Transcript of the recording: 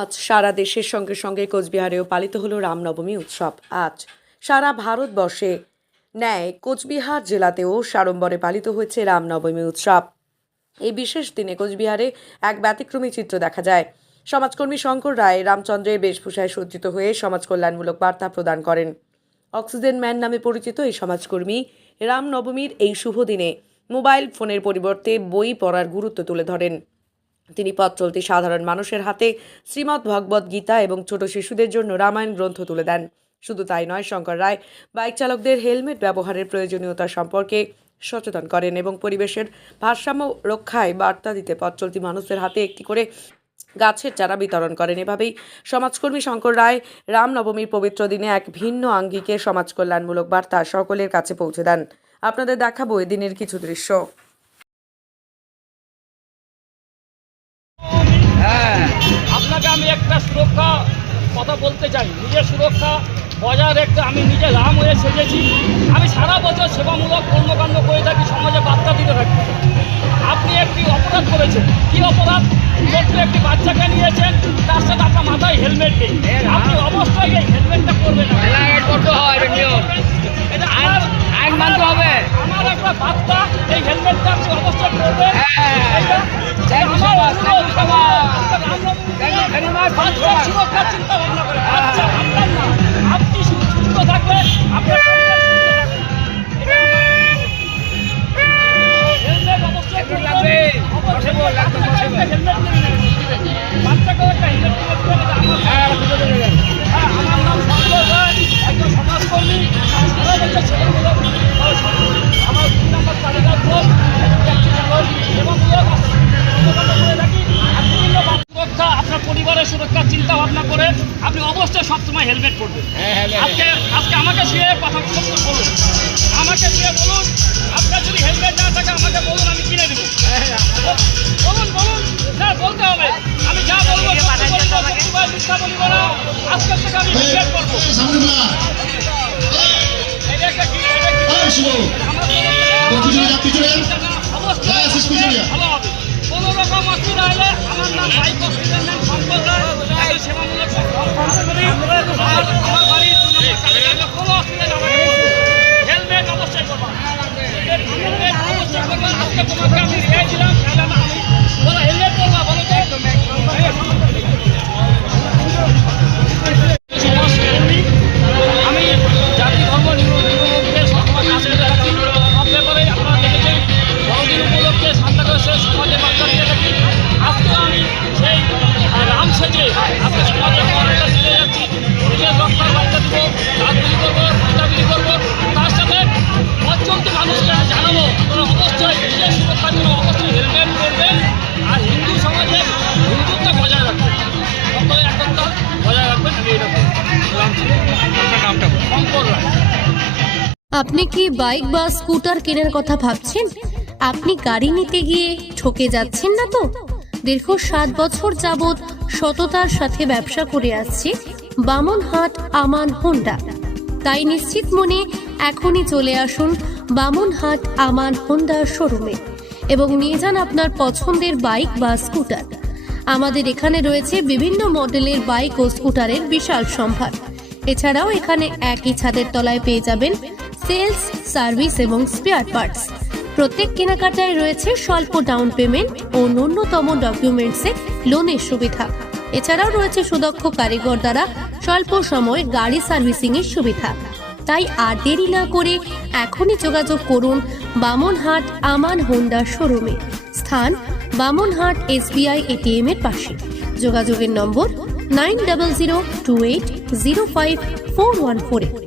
আজ সারা দেশের সঙ্গে সঙ্গে কোচবিহারেও পালিত হলো রামনবমী উৎসব। আজ সারা ভারতবর্ষে ন্যায় কোচবিহার জেলাতেও সাড়ম্বরে পালিত হয়েছে রামনবমী উৎসব। এই বিশেষ দিনে কোচবিহারে এক ব্যতিক্রমী চিত্র দেখা যায়। সমাজকর্মী শঙ্কর রায় রামচন্দ্রের বেশভূষায় সজ্জিত হয়ে সমাজ কল্যাণমূলক বার্তা প্রদান করেন। অক্সিজেন ম্যান নামে পরিচিত এই সমাজকর্মী রামনবমীর এই শুভ দিনে মোবাইল ফোনের পরিবর্তে বই পড়ার গুরুত্ব তুলে ধরেন। তিনি পথ চলতি সাধারণ মানুষের হাতে শ্রীমদ্ ভগবদ্ গীতা এবং ছোট শিশুদের জন্য রামায়ণ গ্রন্থ তুলে দেন। শুধু তাই নয়, শঙ্কর রায় বাইক চালকদের হেলমেট ব্যবহারের প্রয়োজনীয়তা সম্পর্কে সচেতন করেন এবং পরিবেশের ভারসাম্য রক্ষায় বার্তা দিতে পথ চলতি মানুষদের হাতে একটি করে গাছের চারা বিতরণ করেন। এভাবেই সমাজকর্মী শঙ্কর রায় রামনবমীর পবিত্র দিনে এক ভিন্ন আঙ্গিকে সমাজ কল্যাণমূলক বার্তা সকলের কাছে পৌঁছে দেন। আপনাদের দেখাবো এদিনের কিছু দৃশ্য। আপনাকে আমি একটা সুরক্ষা কথা বলতে চাই। নিজের সুরক্ষা বজায় রাখতে আমি নিজে রাম হয়ে সেজেছি। আমি সারা বছর সেবামূলক কর্মকাণ্ড করে থাকি, সমাজে বার্তা দিতে থাকি। আপনি একটি অপরাধ করেছেন। কি অপরাধ? ছোট্ট একটি বাচ্চাকে নিয়েছেন, তার সাথে আপনার মাথায় হেলমেট নেই। আপনি অবশ্যই এই হেলমেটটা করবেন না। এটা আইন মানতে হবে। আমার একটা বার্তা, এই হেলমেটটা আপনি অবশ্যই করবেন। সুরক্ষার চিন্তা ভাবনা করে আপনি সুস্থ থাকলে আপনার হেলমেট অবশ্যই বাচ্চাকেও একটা হেলমেট আমার নাম শঙ্কর রায়, একজন সমাজকর্মী। সারা বছর সেবামূলক আমার 2 নম্বর তালিকার ব্লক সেবামূলক করে থাকি। সুরক্ষা, আপনার পরিবারের সুরক্ষার চিন্তা ভাবনা করে আপনি অবশ্যই সবসময় হেলমেট পরবেন। আজকে আমাকে শুয়ে কথা বলুন, আমাকে শুয়ে বলুন, আপনার যদি হেলমেট না থাকে আমাকে বলুন, আমি কিনে দেবো। বলুন বলুন, স্যার বলতে হবে। আমি যা বলবো মিথ্যা বলিব না। আজকের থেকে আমি হেলমেট পরবো। এটা একটা অবশ্যই ভালো হবে। কোনো রকম অসুবিধা হলে আমার নাম বাইক অক্সিজেন ম্যান শঙ্কর রায়, সেবামূলক আমার বাড়ির কোনো অসুবিধা নেই। হেলমেট অবশ্যই করবো, হেলমেট অবশ্যই করবো। আজকে তোমাকে আমি রেখে দিলাম, আমি বলো হেলমেট করবো, বলো তো। আমি জাতি ধর্ম নিরপেক্ষ সমাজ আসতে থাকি। সব ব্যাপারে আপনারা দেখেছেন বড়দিন উপলক্ষে সান্তাক্রজের সমাজে বার্তা দিয়ে থাকি। আজকে আমি সেই রাম সেজে আজকে সমাজের বার্তা দিতে যাচ্ছি। নিজের রক্ষার বার্তা দিব, রাজনীতি করবো, পিতাবিলি করবো। তার সাথে পথ চলতি মানুষকে জানাবো তোরা অবশ্যই নিজের সুরক্ষার জন্য অবশ্যই হেলমেট করবেন। আর হিন্দু সমাজে হিন্দুত্ব বজায় রাখবেন, সকলে একতা বজায় রাখবেন। আমি এরকম রাম সেজে। আপনার নামটা শঙ্কর রায়। আপনি কি বাইক বা স্কুটার কেনার কথা ভাবছেন? আপনি গাড়ি নিতে গিয়ে ঠকে যাচ্ছেন না তো? দীর্ঘ 7 বছর যাবৎ সততার সাথে ব্যবসা করে আসছে বামনহাট আমান হোন্ডা। তাই নিশ্চিত মনে এখনই চলে আসুন বামনহাট আমান হোন্ডা শোরুমে এবং নিয়ে যান আপনার পছন্দের বাইক বা স্কুটার। আমাদের এখানে রয়েছে বিভিন্ন মডেলের বাইক ও স্কুটারের বিশাল সম্ভার। এছাড়াও এখানে একই ছাদের তলায় পেয়ে যাবেন সেলস, সার্ভিস এবং স্পেয়ার পার্টস। প্রত্যেক কেনাকাটায় রয়েছে স্বল্প ডাউন পেমেন্ট ও ন্যূনতম ডকুমেন্টসে লোনের সুবিধা। এছাড়াও রয়েছে সুদক্ষ কারিগর দ্বারা স্বল্প সময়ে গাড়ি সার্ভিসিং এর সুবিধা। তাই আর দেরি না করে এখনই যোগাযোগ করুন বামনহাট আমান হোন্ডা শোরুমে। স্থান বামনহাট SBI ATM এর পাশে। যোগাযোগের নম্বর 9002805414।